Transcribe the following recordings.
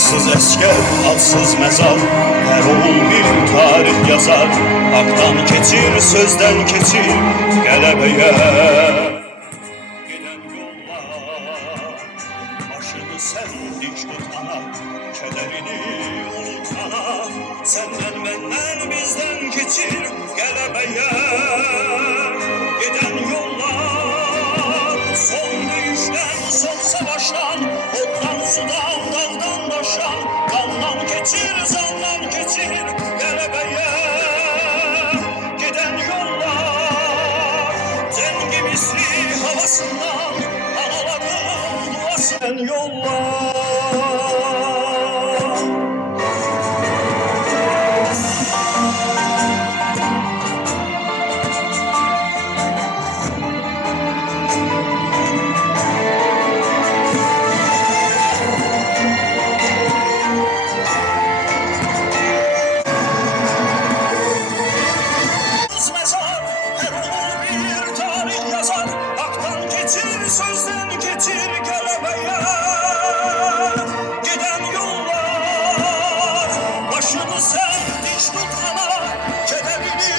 Adsız esker, adsız mezar, her oğul bir tarih yazar. Haktan keçir, sözden keçir, qələbəyə giden yollar. Başını sen dik tutana, kederini unutana, senden benden bizden keçir, qələbəyə giden yollar. Son döyüşten, son savaştan, otdan sudan, dağdan daşan, kandan keçir, zandan keçir, qələbəyə giden yollar. Cengi misli havasından, anaların duasından yollar. Sözden geçir, qələbəyə giden yollar. Başını sen dik tutana, kederini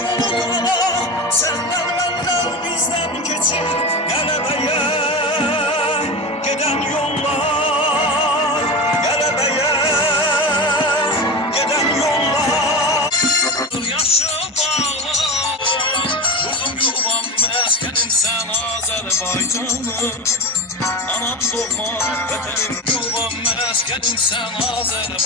unutana, senden benden bizden geçir, qələbəyə giden yollar. Qələbəyə giden yollar. Yaşı bağlar, durdum yuvam meskenin sen Azerbaycanım. Anam doğma, vətənim yuvam meskenin sen Azerbaycanım.